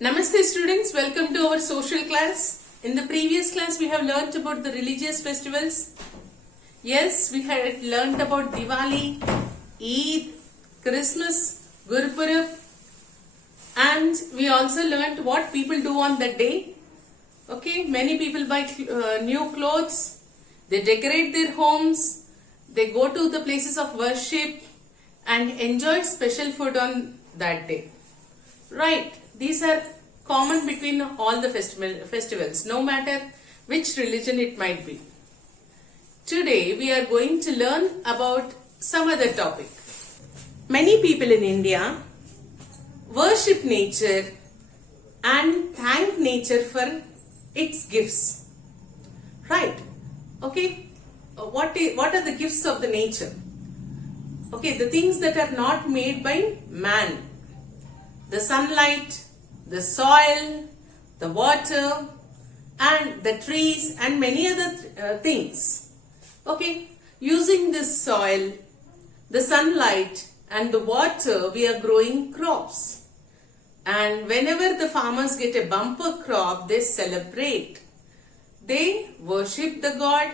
Namaste students, welcome to our social class. In the previous class we have learnt about the religious festivals. Yes, we had learnt about Diwali, Eid, Christmas, Gurpurab, and we also learnt what people do on that day. Okay, many people buy new clothes, they decorate their homes, they go to the places of worship and enjoy special food on that day. Right, these are common between all the festivals, no matter which religion it might be. Today we are going to learn about some other topic. Many people in India worship nature and thank nature for its gifts. Right, okay, what are the gifts of the nature? Okay, the things that are not made by man. The sunlight, the soil, the water, and the trees and many other things. Okay, using this soil, the sunlight and the water, we are growing crops. And whenever the farmers get a bumper crop, they celebrate. They worship the God,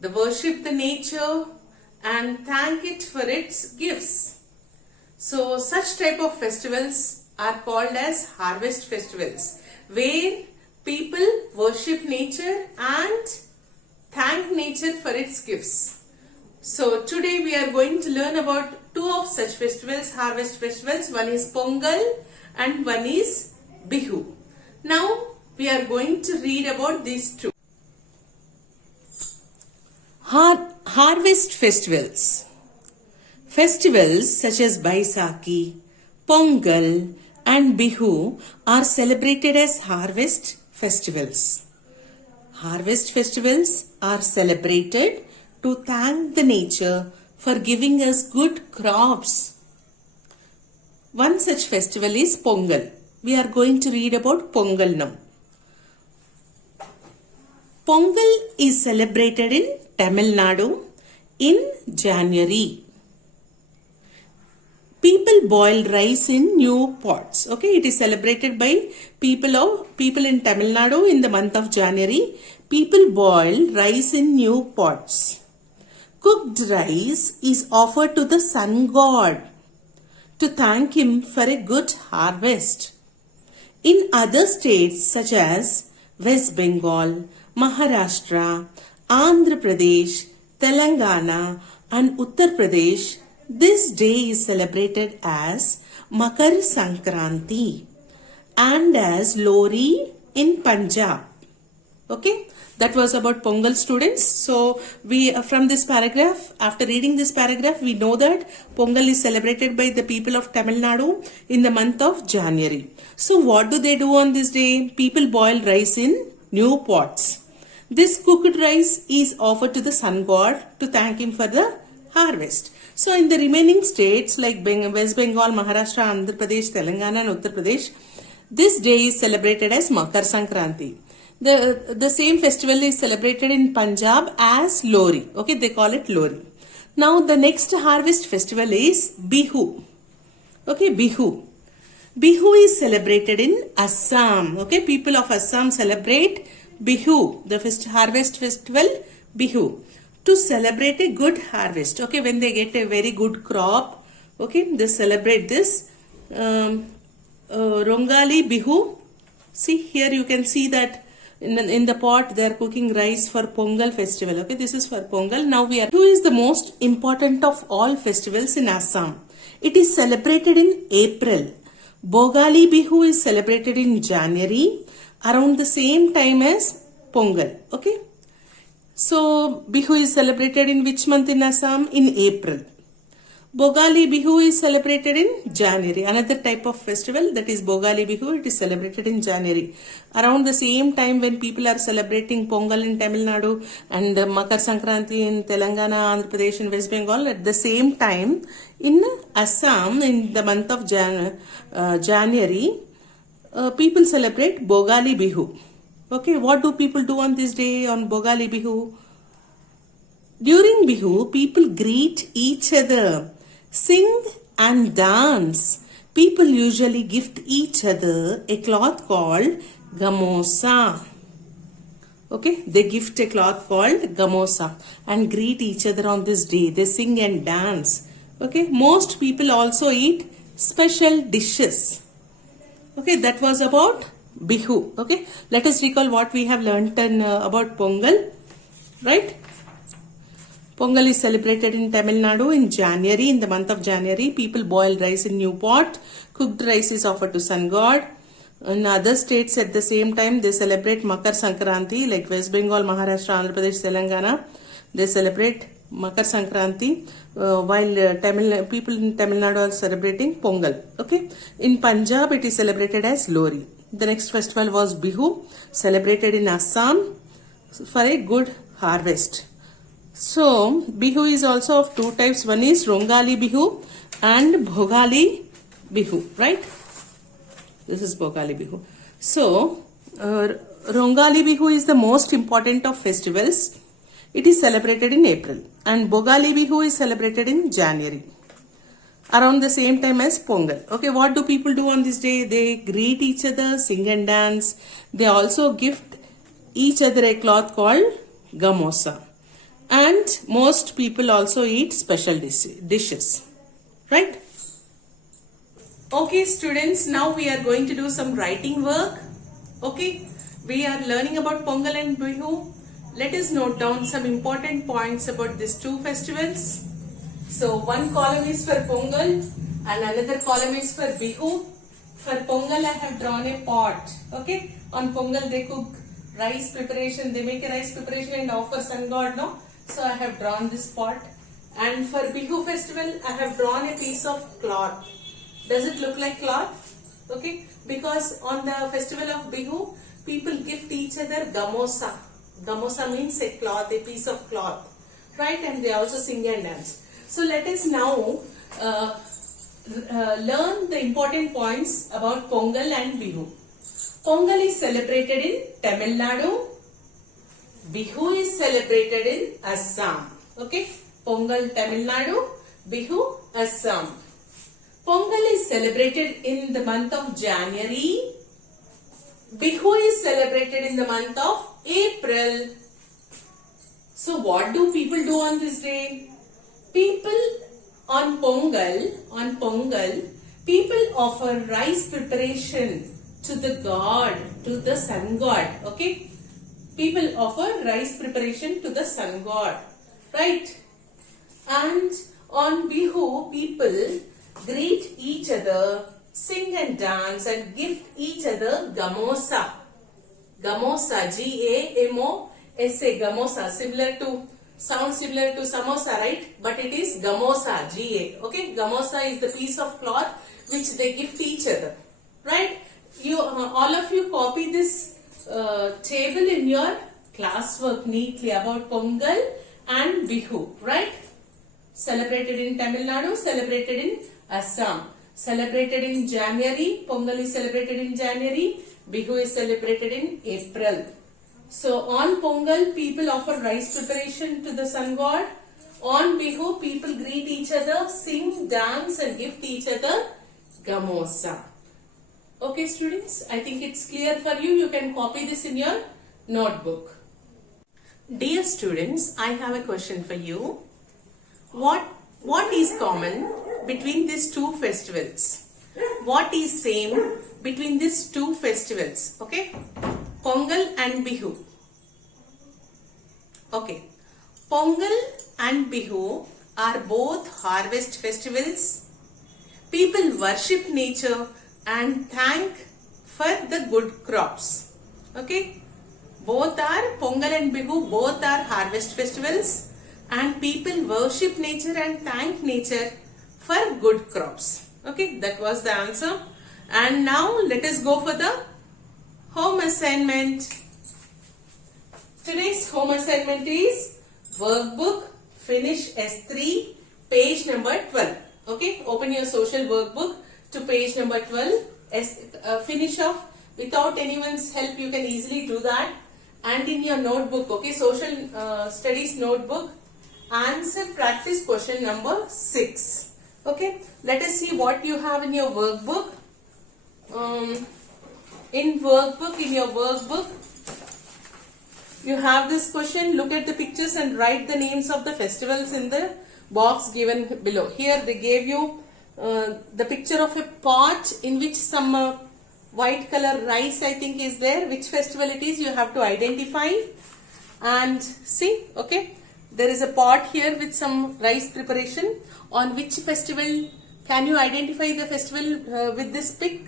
they worship the nature and thank it for its gifts. So such type of festivals are called as harvest festivals, where people worship nature and thank nature for its gifts. So today we are going to learn about two of such festivals, harvest festivals. One is Pongal and one is Bihu. Now we are going to read about these two. Harvest festivals. Festivals such as Baisakhi, Pongal and Bihu are celebrated as harvest festivals. Harvest festivals are celebrated to thank the nature for giving us good crops. One such festival is Pongal. We are going to read about Pongal now. Pongal is celebrated in Tamil Nadu in January. People boil rice in new pots. Okay, it is celebrated by people in Tamil Nadu in the month of January. People boil rice in new pots. Cooked rice is offered to the sun god to thank him for a good harvest. In other states such as West Bengal, Maharashtra, Andhra Pradesh, Telangana and Uttar Pradesh, this day is celebrated as Makar Sankranti and as Lohri in Punjab. Okay, that was about Pongal, students. So we from this paragraph, after reading this paragraph, we know that Pongal is celebrated by the people of Tamil Nadu in the month of January. So what do they do on this day? People boil rice in new pots. This cooked rice is offered to the sun god to thank him for the harvest. So in the remaining states like West Bengal, Maharashtra, Andhra Pradesh, Telangana and Uttar Pradesh, this day is celebrated as Makar Sankranti. The same festival is celebrated in Punjab as Lohri. Okay, they call it Lohri. Now the next harvest festival is Bihu. Okay, Bihu. Bihu is celebrated in Assam. Okay, people of Assam celebrate Bihu, the harvest festival Bihu, to celebrate a good harvest. Okay, when they get a very good crop, okay, they celebrate this Rongali Bihu. See, here you can see that in the pot they are cooking rice for Pongal festival. Okay, this is for Pongal. Now Bihu is the most important of all festivals in Assam. It is celebrated in April. Bhogali Bihu is celebrated in January around the same time as Pongal. Okay. So Bihu is celebrated in which month in Assam? In April. Bhogali Bihu is celebrated in January. Another type of festival, that is Bhogali Bihu, it is celebrated in January. Around the same time when people are celebrating Pongal in Tamil Nadu and Makar Sankranti in Telangana, Andhra Pradesh and West Bengal, at the same time in Assam in the month of January, people celebrate Bhogali Bihu. Okay, what do people do on this day on Bhogali Bihu? During Bihu, people greet each other, sing and dance. people usually gift each other a cloth called gamosa. Okay, they gift a cloth called gamosa and greet each other on this day. They sing and dance. Okay, most people also eat special dishes. Okay, that was about Bihu. Okay, let us recall what we have learnt about Pongal. Right? Pongal is celebrated in Tamil Nadu in January. In the month of January, people boil rice in new pot. Cooked rice is offered to sun god. In other states at the same time, they celebrate Makar Sankranti, like West Bengal, Maharashtra, Andhra Pradesh, Telangana. They celebrate Makar Sankranti, while people in Tamil Nadu are celebrating Pongal. Okay, in Punjab, it is celebrated as Lori. The next festival was Bihu, celebrated in Assam for a good harvest. So, Bihu is also of two types. One is Rongali Bihu and Bhogali Bihu, right? This is Bhogali Bihu. So, Rongali Bihu is the most important of festivals. It is celebrated in April. And Bhogali Bihu is celebrated in January, around the same time as Pongal. Okay, what do people do on this day? They greet each other, sing and dance. They also gift each other a cloth called gamosa. And most people also eat special dishes. Right? Okay, students, now we are going to do some writing work. Okay, we are learning about Pongal and Bihu. Let us note down some important points about these two festivals. So, one column is for Pongal and another column is for Bihu. For Pongal, I have drawn a pot. Okay, on Pongal they cook rice preparation. They make a rice preparation and offer sun god, no? So, I have drawn this pot. And for Bihu festival, I have drawn a piece of cloth. Does it look like cloth? Okay, because on the festival of Bihu, people gift each other gamosa. Gamosa means a cloth, a piece of cloth, right? And they also sing and dance. So let us now learn the important points about Pongal and Bihu. Pongal is celebrated in Tamil Nadu. Bihu is celebrated in Assam. Okay, Pongal Tamil Nadu, Bihu Assam. Pongal is celebrated in the month of January. Bihu is celebrated in the month of April. So what do people do on this day? People on Pongal, people offer rice preparation to the god, to the sun god. Okay? People offer rice preparation to the sun god. Right? And on Bihu, people greet each other, sing and dance and gift each other gamosa. Gamosa, G-A-M-O-S-A, gamosa, sounds similar to samosa, right? But it is gamosa, G-A. Okay, gamosa is the piece of cloth which they gift each other, right? You, all of you copy this table in your classwork neatly about Pongal and Bihu, right? Celebrated in Tamil Nadu, celebrated in Assam. Celebrated in January, Pongal is celebrated in January, Bihu is celebrated in April. So on Pongal, people offer rice preparation to the sun god. On Bihu, people greet each other, sing, dance and gift each other gamosa. Okay students, I think it's clear for you. You can copy this in your notebook. Dear students, I have a question for you. What is common between these two festivals? What is same between these two festivals? Okay, Pongal and Bihu. Okay, Pongal and Bihu are both harvest festivals. People worship nature and thank for the good crops. Okay, both are Pongal and Bihu, both are harvest festivals. And people worship nature and thank nature for good crops. Okay, that was the answer. And now let us go for the home assignment. Today's home assignment is workbook finish S3 page number 12. Okay, open your social workbook to page number 12. Finish off without anyone's help. You can easily do that. And in your notebook, okay, social studies notebook, answer practice question number 6. Okay, let us see what you have in your workbook. In your workbook, you have this question. Look at the pictures and write the names of the festivals in the box given below. Here they gave you the picture of a pot in which some white color rice I think is there. Which festival it is, you have to identify and see. Okay, there is a pot here with some rice preparation. On which festival can you identify the festival with this pic?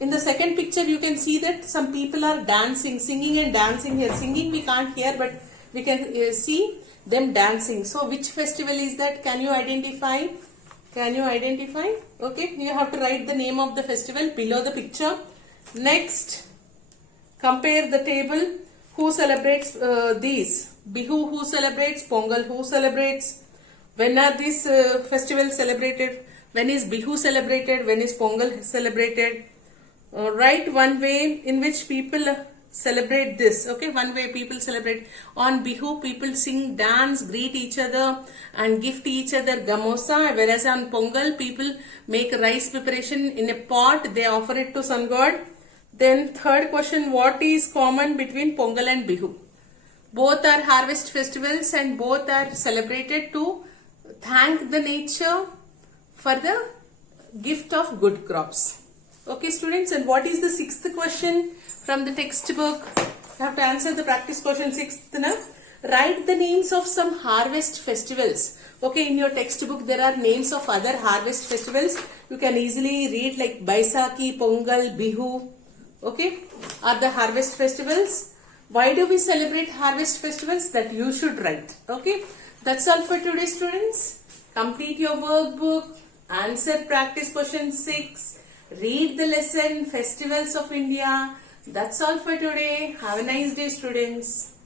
In the second picture, you can see that some people are dancing, singing and dancing here. Singing we can't hear, but we can see them dancing. So, which festival is that? Can you identify? Can you identify? Okay, you have to write the name of the festival below the picture. Next, compare the table. Who celebrates these? Bihu who celebrates? Pongal who celebrates? When are these festivals celebrated? When is Bihu celebrated? When is Pongal celebrated? Write one way in which people celebrate this. Okay, one way people celebrate. On Bihu, people sing, dance, greet each other and gift each other gamosa. Whereas on Pongal, people make rice preparation in a pot. They offer it to sun god. Then third question, what is common between Pongal and Bihu? Both are harvest festivals and both are celebrated to thank the nature for the gift of good crops. Okay students, and what is the sixth question from the textbook? You have to answer the practice question sixth. Na? Write the names of some harvest festivals. Okay, in your textbook there are names of other harvest festivals. You can easily read like Baisakhi, Pongal, Bihu. Okay, are the harvest festivals. Why do we celebrate harvest festivals? That you should write. Okay, that's all for today students. Complete your workbook, answer practice question 6. Read the lesson Festivals of India. That's all for today. Have a nice day students.